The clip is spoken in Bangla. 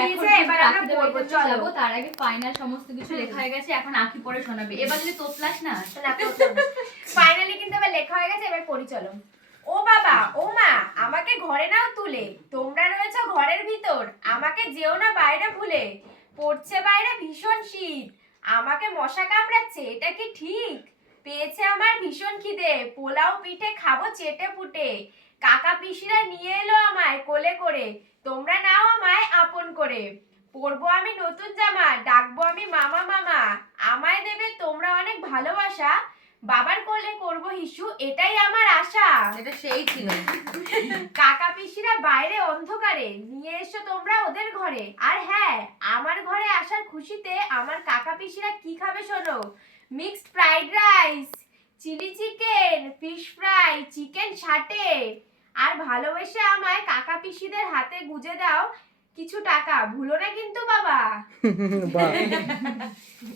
দিয়েছে, এবার আমরা পড়বো। চলো তার আগে ফাইনাল সমস্ত কিছু লেখা হয়ে গেছে, এখন আঁকি পড়ে শোনাবে। এবার যদি তোতলাস না, ফাইনালি কিন্তু এবার লেখা হয়ে গেছে, এবার পড়ি চলো। ও বাবা ও মা, আমাকে ঘরে নাও তুলে, তোমরা রয়েছো ঘরের ভিতর, আমাকে যেও না বাইরে ভুলে, পড়ছে বাইরে ভীষণ শীত, আমাকে মশা কামড়াচ্ছে, এটা কি ঠিক? পেয়েছে আমার ভীষণ খিদে, পোলাও পিঠে খাবো চেটে পুটে, কাকা পিসিরা নিয়ে এলো আমায় কোলে করে, তোমরা নাও আমায় আপন করে, পরবো আমি নতুন জামা, ডাকবো আমি মামা মামা, আমায় দেবে তোমরা অনেক ভালোবাসা, বাবার কোলে করবো হিসু, এটাই আমার আশা। এটা সেই ছিল। কাকা পিসিরা বাইরে অন্ধকারে, নিয়ে এসো তোমরা ওদের ঘরে, আর হ্যাঁ আমার ঘরে আসার খুশিতে আমার কাকা পিসিরা কি খাবে শোনো, mixed fried rice, chilli chicken, fish fry, chicken satay, আর ভালোবেসে আমায় কাকা পিসিদের হাতে গুজে দাও কিছু টাকা, ভুলো না কিন্তু বাবা।